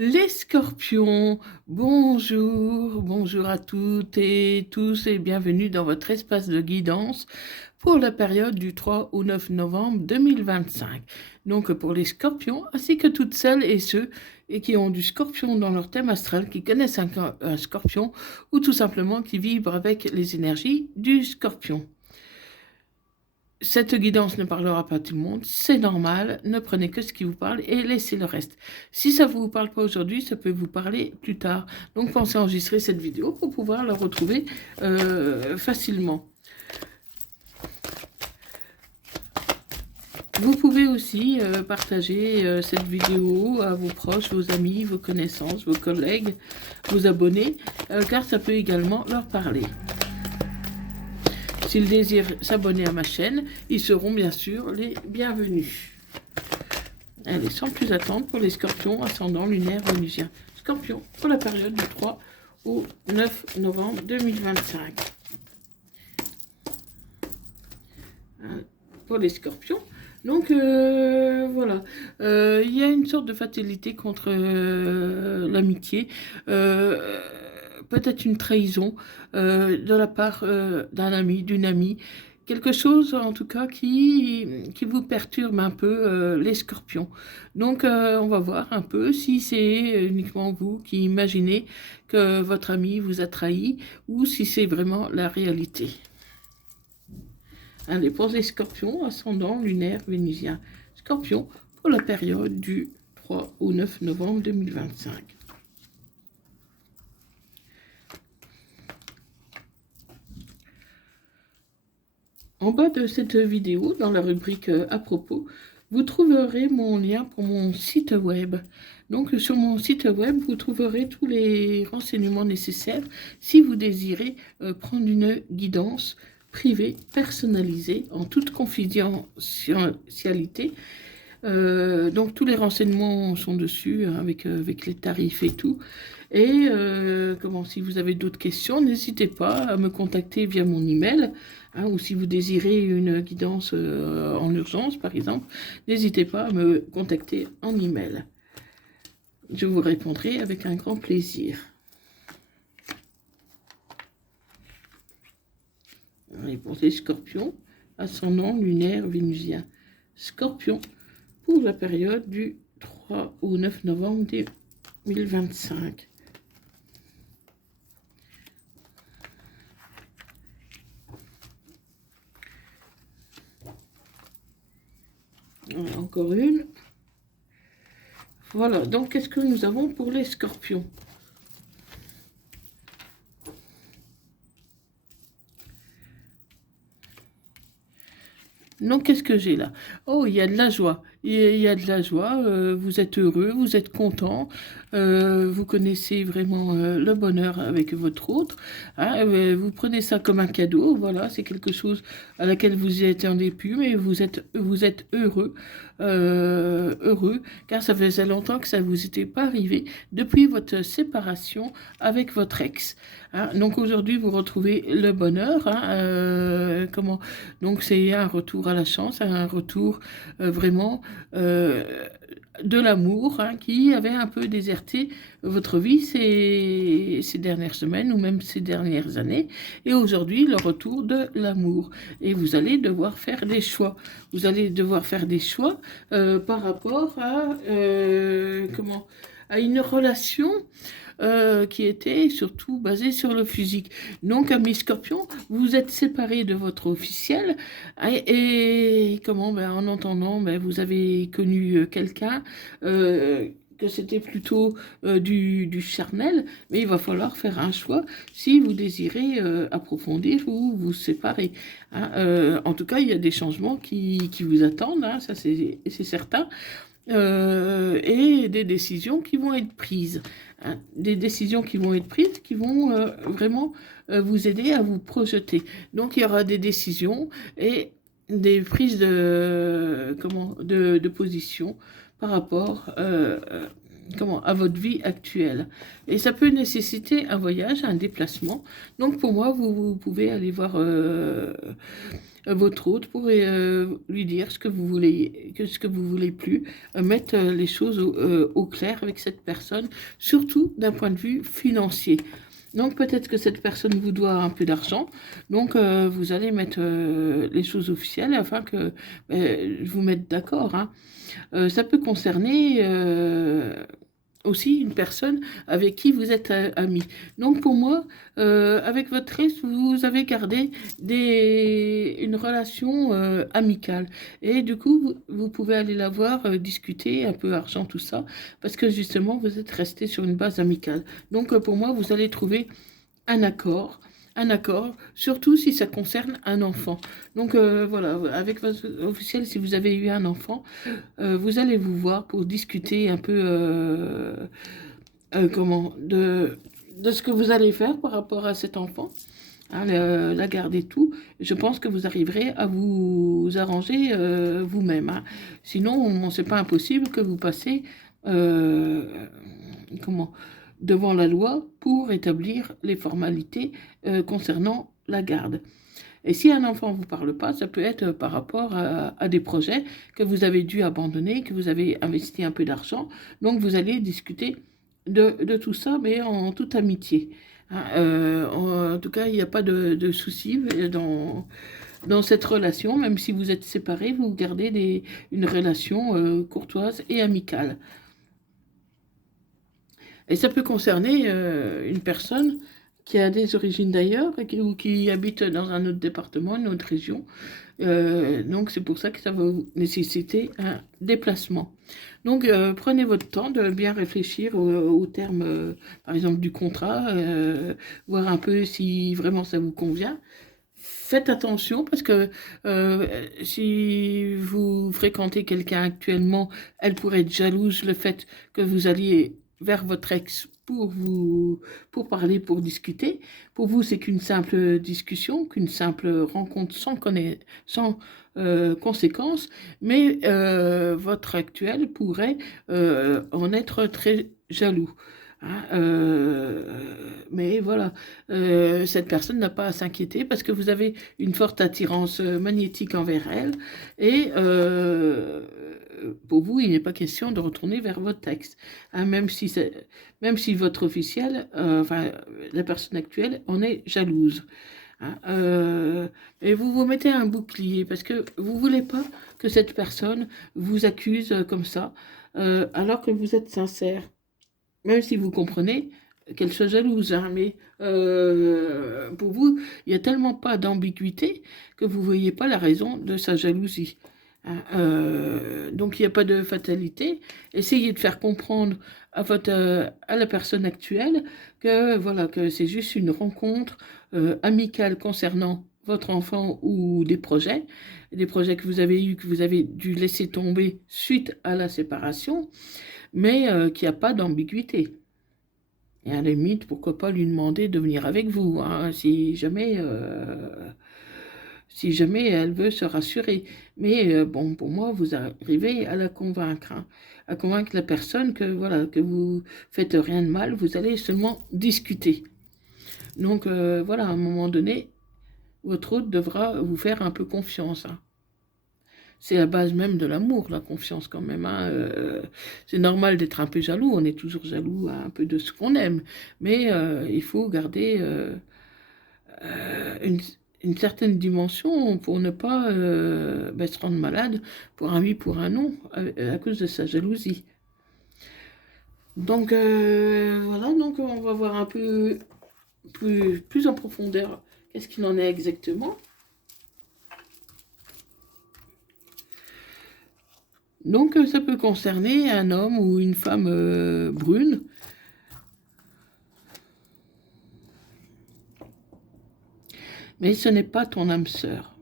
Les scorpions, bonjour, bonjour à toutes et tous et bienvenue dans votre espace de guidance pour la période du 3 au 9 novembre 2025. Donc pour les scorpions, ainsi que toutes celles et ceux qui ont du scorpion dans leur thème astral, qui connaissent un scorpion ou tout simplement qui vibrent avec les énergies du scorpion. Cette guidance ne parlera pas à tout le monde, c'est normal, ne prenez que ce qui vous parle et laissez le reste. Si ça ne vous parle pas aujourd'hui, ça peut vous parler plus tard. Donc pensez à enregistrer cette vidéo pour pouvoir la retrouver facilement. Vous pouvez aussi partager cette vidéo à vos proches, vos amis, vos connaissances, vos collègues, vos abonnés, car ça peut également leur parler. S'ils désirent s'abonner à ma chaîne, ils seront bien sûr les bienvenus. Allez, sans plus attendre, pour les scorpions, ascendant lunaire vénusien. Scorpion, pour la période du 3 au 9 novembre 2025. Pour les scorpions. Donc, voilà. Il y a une sorte de fatalité contre l'amitié. Peut-être une trahison de la part d'un ami, d'une amie. Quelque chose, en tout cas, qui vous perturbe un peu, les scorpions. Donc, on va voir un peu si c'est uniquement vous qui imaginez que votre ami vous a trahi ou si c'est vraiment la réalité. Allez, pour les scorpions, ascendant lunaire vénusien. Scorpion, pour la période du 3 au 9 novembre 2025. En bas de cette vidéo, dans la rubrique à propos, vous trouverez mon lien pour mon site web. Donc sur mon site web, vous trouverez tous les renseignements nécessaires si vous désirez prendre une guidance privée, personnalisée, en toute confidentialité. Donc tous les renseignements sont dessus avec les tarifs et tout. Et si vous avez d'autres questions, n'hésitez pas à me contacter via mon email, ou si vous désirez une guidance en urgence par exemple, n'hésitez pas à me contacter en email. Je vous répondrai avec un grand plaisir. Et pour les scorpions, ascendant lunaire vénusien. Scorpion, pour la période du 3 au 9 novembre 2025. Voilà, encore une. Voilà, donc qu'est-ce que nous avons pour les scorpions? Donc, qu'est-ce que j'ai là? Oh, il y a de la joie. Il y a de la joie. Vous êtes heureux, vous êtes content. Vous connaissez vraiment le bonheur avec votre autre. Hein, vous prenez ça comme un cadeau. Voilà, c'est quelque chose à laquelle vous y attendez plus, mais vous êtes heureux. Heureux, car ça faisait longtemps que ça ne vous était pas arrivé depuis votre séparation avec votre ex. Hein. Donc aujourd'hui, vous retrouvez le bonheur. Hein, donc c'est un retour à la chance, un retour vraiment de l'amour, hein, qui avait un peu déserté votre vie ces dernières semaines ou même ces dernières années. Et aujourd'hui, le retour de l'amour. Et vous allez devoir faire des choix. Vous allez devoir faire des choix par rapport à, à une relation qui était surtout basée sur le physique. Donc, amis scorpions, vous êtes séparés de votre officiel et en entendant, vous avez connu quelqu'un que c'était plutôt du charnel, mais il va falloir faire un choix si vous désirez approfondir ou vous séparer. Hein. En tout cas, il y a des changements qui vous attendent, hein, ça c'est certain. Et des décisions qui vont être prises. Hein, des décisions qui vont être prises, qui vont vraiment vous aider à vous projeter. Donc il y aura des décisions et des prises de position par rapport à votre vie actuelle. Et ça peut nécessiter un voyage, un déplacement. Donc pour moi, vous pouvez aller voir votre hôte pour lui dire ce que vous voulez, ce que vous voulez plus, mettre les choses au clair avec cette personne, surtout d'un point de vue financier. Donc peut-être que cette personne vous doit un peu d'argent, donc vous allez mettre les choses officielles afin que vous mettre d'accord, hein. Ça peut concerner aussi une personne avec qui vous êtes amis. Donc pour moi, avec votre ex, vous avez gardé une relation amicale. Et du coup, vous pouvez aller la voir, discuter un peu argent, tout ça, parce que justement, vous êtes resté sur une base amicale. Donc pour moi, vous allez trouver un accord, surtout si ça concerne un enfant. Donc voilà, avec votre officiel, si vous avez eu un enfant, vous allez vous voir pour discuter un peu de ce que vous allez faire par rapport à cet enfant, hein, la garde et tout. Je pense que vous arriverez à vous arranger vous-même, hein. Sinon, c'est pas impossible que vous passez euh, comment, devant la loi pour établir les formalités concernant la garde. Et si un enfant ne vous parle pas, ça peut être par rapport à des projets que vous avez dû abandonner, que vous avez investi un peu d'argent. Donc vous allez discuter de tout ça, mais en toute amitié, hein. En tout cas, il n'y a pas de souci dans cette relation. Même si vous êtes séparés, vous gardez une relation courtoise et amicale. Et ça peut concerner une personne qui a des origines d'ailleurs ou qui habite dans un autre département, une autre région. Donc c'est pour ça que ça va vous nécessiter un déplacement. Donc prenez votre temps de bien réfléchir aux termes, par exemple, du contrat, voir un peu si vraiment ça vous convient. Faites attention parce que si vous fréquentez quelqu'un actuellement, elle pourrait être jalouse le fait que vous alliez vers votre ex pour parler, pour discuter. Pour vous, c'est qu'une simple discussion, qu'une simple rencontre sans conséquence, mais votre actuel pourrait en être très jaloux, hein. Mais voilà, cette personne n'a pas à s'inquiéter parce que vous avez une forte attirance magnétique envers elle et pour vous, il n'est pas question de retourner vers votre ex, hein, même si votre officiel, enfin la personne actuelle, en est jalouse, hein. Et vous vous mettez un bouclier parce que vous voulez pas que cette personne vous accuse comme ça, alors que vous êtes sincère. Même si vous comprenez qu'elle soit jalouse, hein, mais pour vous, il n'y a tellement pas d'ambiguïté que vous ne voyez pas la raison de sa jalousie, hein. Donc il n'y a pas de fatalité. Essayez de faire comprendre à la personne actuelle que voilà, que c'est juste une rencontre amicale concernant votre enfant ou des projets que vous avez eus, que vous avez dû laisser tomber suite à la séparation, mais qu'il n'y a pas d'ambiguïté. Et à la limite, pourquoi pas lui demander de venir avec vous, hein, si jamais elle veut se rassurer. Mais bon, pour moi, vous arrivez à la convaincre, hein, à convaincre la personne que voilà, que vous faites rien de mal, vous allez seulement discuter. Donc voilà, à un moment donné, votre hôte devra vous faire un peu confiance, hein. C'est la base même de l'amour, la confiance quand même, hein. C'est normal d'être un peu jaloux, on est toujours jaloux un peu de ce qu'on aime, mais il faut garder une, une certaine dimension pour ne pas se rendre malade pour un oui, pour un non, à cause de sa jalousie. Donc voilà, donc on va voir un peu plus en profondeur qu'est-ce qu'il en est exactement. Donc ça peut concerner un homme ou une femme brune. Mais ce n'est pas ton âme sœur.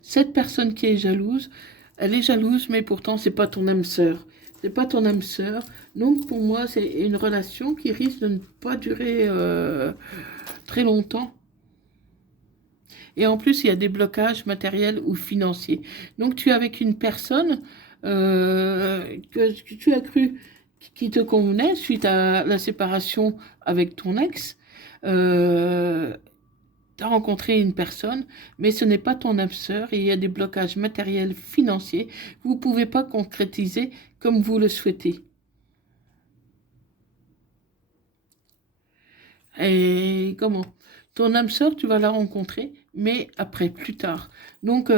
Cette personne qui est jalouse, elle est jalouse, mais pourtant c'est pas ton âme sœur. C'est pas ton âme sœur. Donc pour moi, c'est une relation qui risque de ne pas durer très longtemps. Et en plus, il y a des blocages matériels ou financiers. Donc tu es avec une personne que tu as cru qui te convenait suite à la séparation avec ton ex. Euh, tu as rencontré une personne, mais ce n'est pas ton âme sœur et il y a des blocages matériels, financiers. Vous ne pouvez pas concrétiser comme vous le souhaitez. Et comment? Ton âme sœur, tu vas la rencontrer, mais après, plus tard. Donc,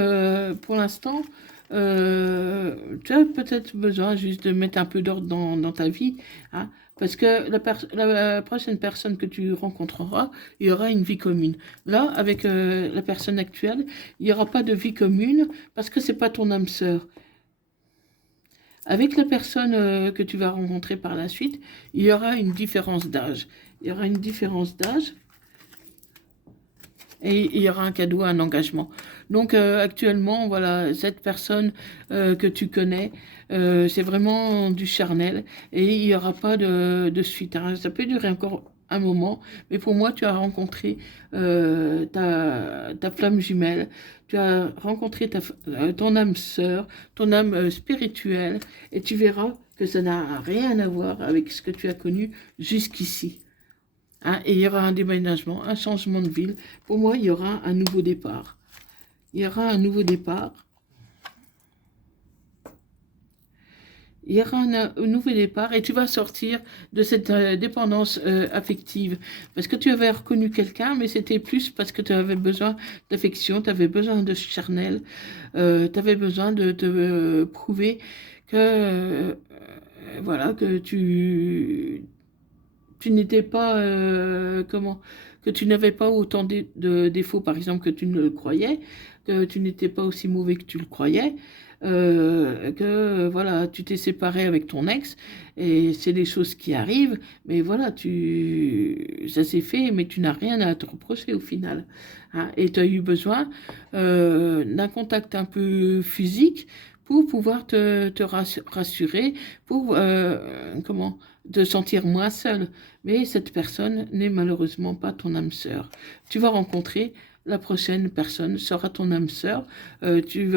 pour l'instant, tu as peut-être besoin juste de mettre un peu d'ordre dans ta vie, hein, parce que la prochaine personne que tu rencontreras, il y aura une vie commune. Là, avec la personne actuelle, il n'y aura pas de vie commune parce que c'est pas ton âme sœur. Avec la personne que tu vas rencontrer par la suite, il y aura une différence d'âge. Il y aura une différence d'âge et il y aura un cadeau, un engagement. Donc actuellement, voilà, cette personne que tu connais, c'est vraiment du charnel et il n'y aura pas de suite, hein. Ça peut durer encore un moment, mais pour moi, tu as rencontré ta flamme jumelle, tu as rencontré ton âme sœur, ton âme spirituelle, et tu verras que ça n'a rien à voir avec ce que tu as connu jusqu'ici. Hein, et il y aura un déménagement, un changement de ville. Pour moi, il y aura un nouveau départ. Il y aura un nouveau départ. Il y aura un nouveau départ et tu vas sortir de cette dépendance affective. Parce que tu avais reconnu quelqu'un, mais c'était plus parce que tu avais besoin d'affection, tu avais besoin de charnel, tu avais besoin de te prouver que, voilà, que tu n'étais pas, comment, que tu n'avais pas autant de défauts, par exemple, que tu ne le croyais, que tu n'étais pas aussi mauvais que tu le croyais, que, voilà, tu t'es séparé avec ton ex, et c'est des choses qui arrivent, mais voilà, ça s'est fait, mais tu n'as rien à te reprocher au final. Hein, et tu as eu besoin d'un contact un peu physique pour pouvoir te rassurer, pour, comment, te sentir moins seul. Mais cette personne n'est malheureusement pas ton âme sœur. Tu vas rencontrer la prochaine personne, sera ton âme sœur. Tu,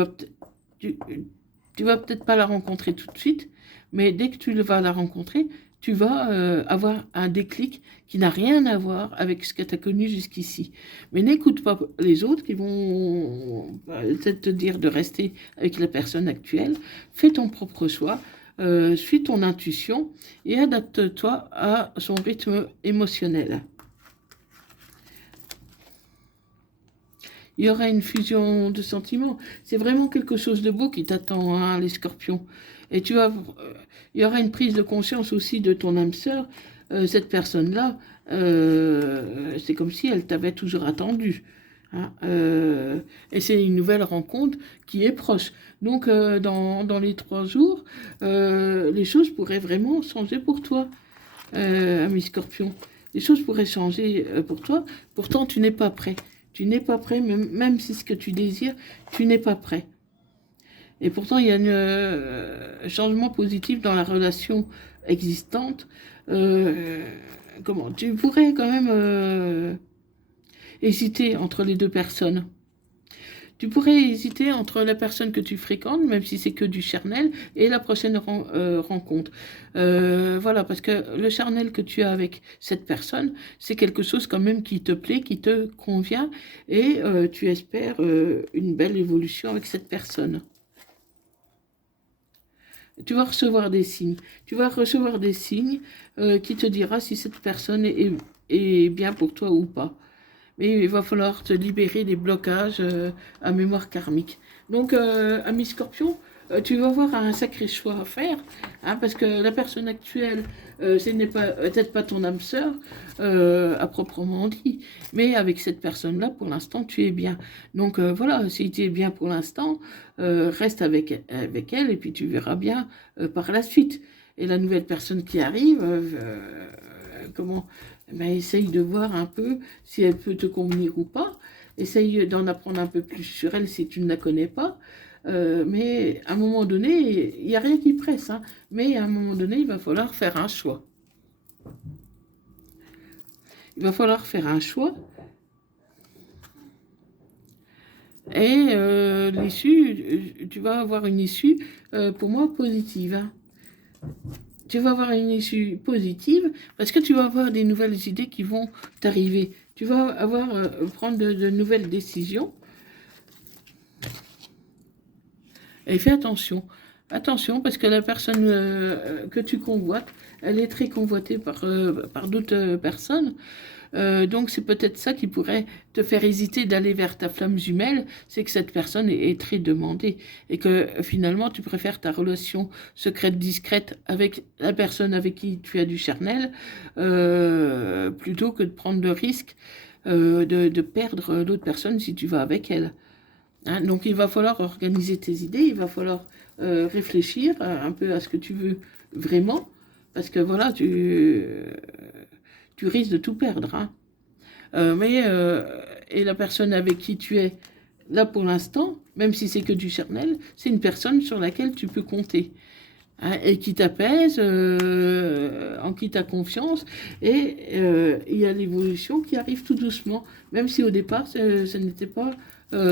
tu vas peut-être pas la rencontrer tout de suite, mais dès que tu vas la rencontrer, tu vas avoir un déclic qui n'a rien à voir avec ce que tu as connu jusqu'ici. Mais n'écoute pas les autres qui vont peut-être te dire de rester avec la personne actuelle. Fais ton propre choix. Suis ton intuition et adapte-toi à son rythme émotionnel. Il y aura une fusion de sentiments. C'est vraiment quelque chose de beau qui t'attend, hein, les scorpions. Et il y aura une prise de conscience aussi de ton âme sœur. Cette personne-là, c'est comme si elle t'avait toujours attendu. Hein, et c'est une nouvelle rencontre qui est proche. Donc, dans les 3 jours, les choses pourraient vraiment changer pour toi, ami Scorpion. Les choses pourraient changer pour toi. Pourtant, tu n'es pas prêt. Tu n'es pas prêt, même si ce que tu désires, tu n'es pas prêt. Et pourtant, il y a un changement positif dans la relation existante. Comment tu pourrais quand même hésiter entre les deux personnes. Tu pourrais hésiter entre la personne que tu fréquentes, même si c'est que du charnel, et la prochaine rencontre. Voilà, parce que le charnel que tu as avec cette personne, c'est quelque chose quand même qui te plaît, qui te convient, et tu espères une belle évolution avec cette personne. Tu vas recevoir des signes. Tu vas recevoir des signes qui te dira si cette personne est bien pour toi ou pas. Mais il va falloir te libérer des blocages à mémoire karmique. Donc, ami Scorpion, tu vas avoir un sacré choix à faire, hein, parce que la personne actuelle, ce n'est pas peut-être pas ton âme sœur à proprement dit, mais avec cette personne-là, pour l'instant, tu es bien. Donc voilà, si tu es bien pour l'instant, reste avec elle et puis tu verras bien par la suite. Et la nouvelle personne qui arrive, comment ben, essaye de voir un peu si elle peut te convenir ou pas. Essaye d'en apprendre un peu plus sur elle si tu ne la connais pas. Mais à un moment donné, il n'y a rien qui presse. Hein, mais à un moment donné, il va falloir faire un choix. Il va falloir faire un choix. Et l'issue, tu vas avoir une issue, pour moi, positive. Hein. Tu vas avoir une issue positive parce que tu vas avoir des nouvelles idées qui vont t'arriver. Tu vas prendre de nouvelles décisions. Et fais attention. Attention, parce que la personne que tu convoites, elle est très convoitée par d'autres personnes. Donc c'est peut-être ça qui pourrait te faire hésiter d'aller vers ta flamme jumelle, c'est que cette personne est très demandée et que finalement tu préfères ta relation secrète discrète avec la personne avec qui tu as du charnel plutôt que de prendre le risque de perdre l'autre personne si tu vas avec elle. Hein, donc il va falloir organiser tes idées, il va falloir réfléchir un peu à ce que tu veux vraiment, parce que voilà, tu risques de tout perdre. Hein. Et la personne avec qui tu es là pour l'instant, même si c'est que du charnel, c'est une personne sur laquelle tu peux compter. Hein, et qui t'apaise, en qui tu as confiance, et il y a l'évolution qui arrive tout doucement, même si au départ ce n'était pas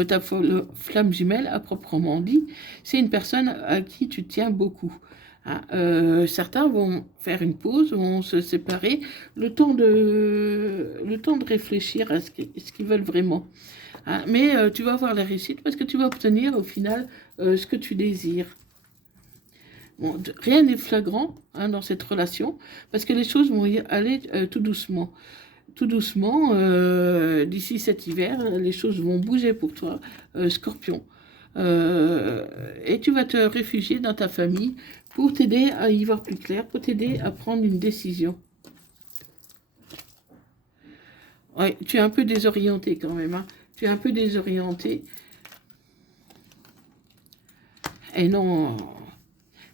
ta flamme jumelle à proprement dit, c'est une personne à qui tu tiens beaucoup. Hein, certains vont faire une pause, vont se séparer, le temps de réfléchir à ce qu'ils veulent vraiment. Hein, mais tu vas avoir la réussite parce que tu vas obtenir au final ce que tu désires. Bon, rien n'est flagrant hein, dans cette relation, parce que les choses vont y aller tout doucement. Tout doucement, d'ici cet hiver, les choses vont bouger pour toi, Scorpion. Et tu vas te réfugier dans ta famille pour t'aider à y voir plus clair, pour t'aider à prendre une décision. Ouais, tu es un peu désorienté quand même. Hein. Tu es un peu désorienté. Et non,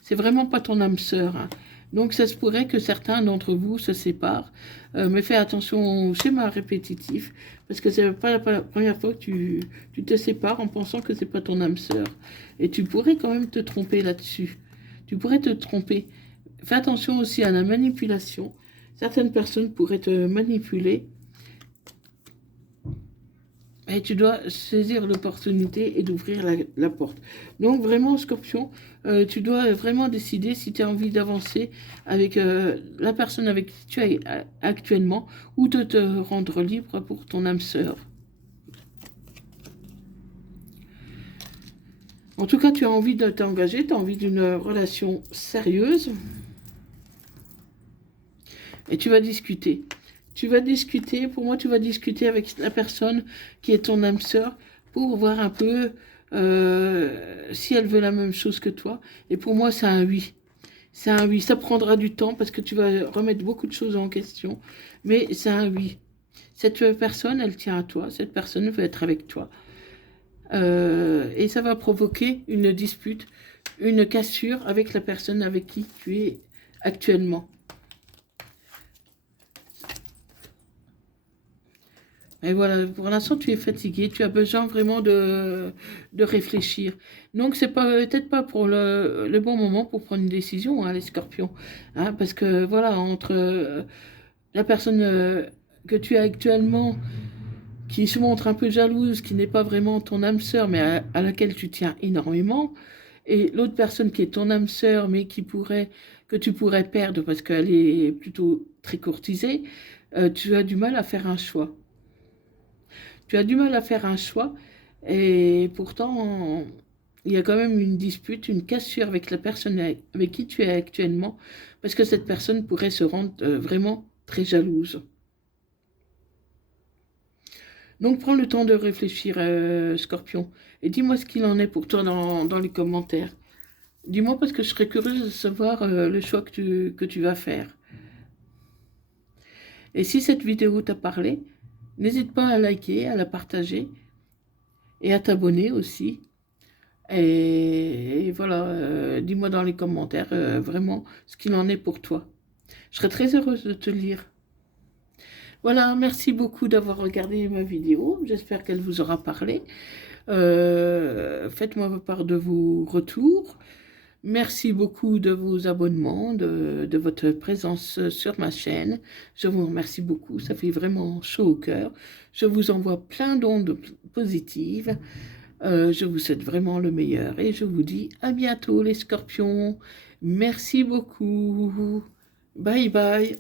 c'est vraiment pas ton âme sœur. Hein. Donc ça se pourrait que certains d'entre vous se séparent. Mais fais attention au schéma répétitif, parce que c'est pas la première fois que tu te sépares en pensant que c'est pas ton âme sœur. Et tu pourrais quand même te tromper là-dessus. Tu pourrais te tromper. Fais attention aussi à la manipulation. Certaines personnes pourraient te manipuler. Et tu dois saisir l'opportunité et d'ouvrir la porte. Donc vraiment, Scorpion, tu dois vraiment décider si tu as envie d'avancer avec la personne avec qui tu es actuellement ou de te rendre libre pour ton âme sœur. En tout cas, tu as envie de t'engager, tu as envie d'une relation sérieuse et tu vas discuter. Tu vas discuter, pour moi, tu vas discuter avec la personne qui est ton âme sœur pour voir un peu si elle veut la même chose que toi. Et pour moi, c'est un oui. C'est un oui. Ça prendra du temps parce que tu vas remettre beaucoup de choses en question. Mais c'est un oui. Cette personne, elle tient à toi. Cette personne veut être avec toi. Et ça va provoquer une dispute, une cassure avec la personne avec qui tu es actuellement. Et voilà, pour l'instant, tu es fatigué, tu as besoin vraiment de réfléchir. Donc, c'est peut-être pas pour le bon moment pour prendre une décision, hein, les scorpions. Hein, parce que, voilà, entre la personne que tu as actuellement, qui se montre un peu jalouse, qui n'est pas vraiment ton âme sœur, mais à laquelle tu tiens énormément, et l'autre personne qui est ton âme sœur, mais que tu pourrais perdre parce qu'elle est plutôt très courtisée, tu as du mal à faire un choix. Tu as du mal à faire un choix et pourtant, il y a quand même une dispute, une cassure avec la personne avec qui tu es actuellement parce que cette personne pourrait se rendre vraiment très jalouse. Donc prends le temps de réfléchir, Scorpion, et dis-moi ce qu'il en est pour toi dans les commentaires. Dis-moi parce que je serais curieuse de savoir le choix que tu vas faire. Et si cette vidéo t'a parlé, n'hésite pas à liker, à la partager et à t'abonner aussi. Et voilà, dis-moi dans les commentaires vraiment ce qu'il en est pour toi. Je serais très heureuse de te lire. Voilà, merci beaucoup d'avoir regardé ma vidéo. J'espère qu'elle vous aura parlé. Faites-moi part de vos retours. Merci beaucoup de vos abonnements, de votre présence sur ma chaîne. Je vous remercie beaucoup, ça fait vraiment chaud au cœur. Je vous envoie plein d'ondes positives. Je vous souhaite vraiment le meilleur et je vous dis à bientôt les scorpions. Merci beaucoup. Bye bye.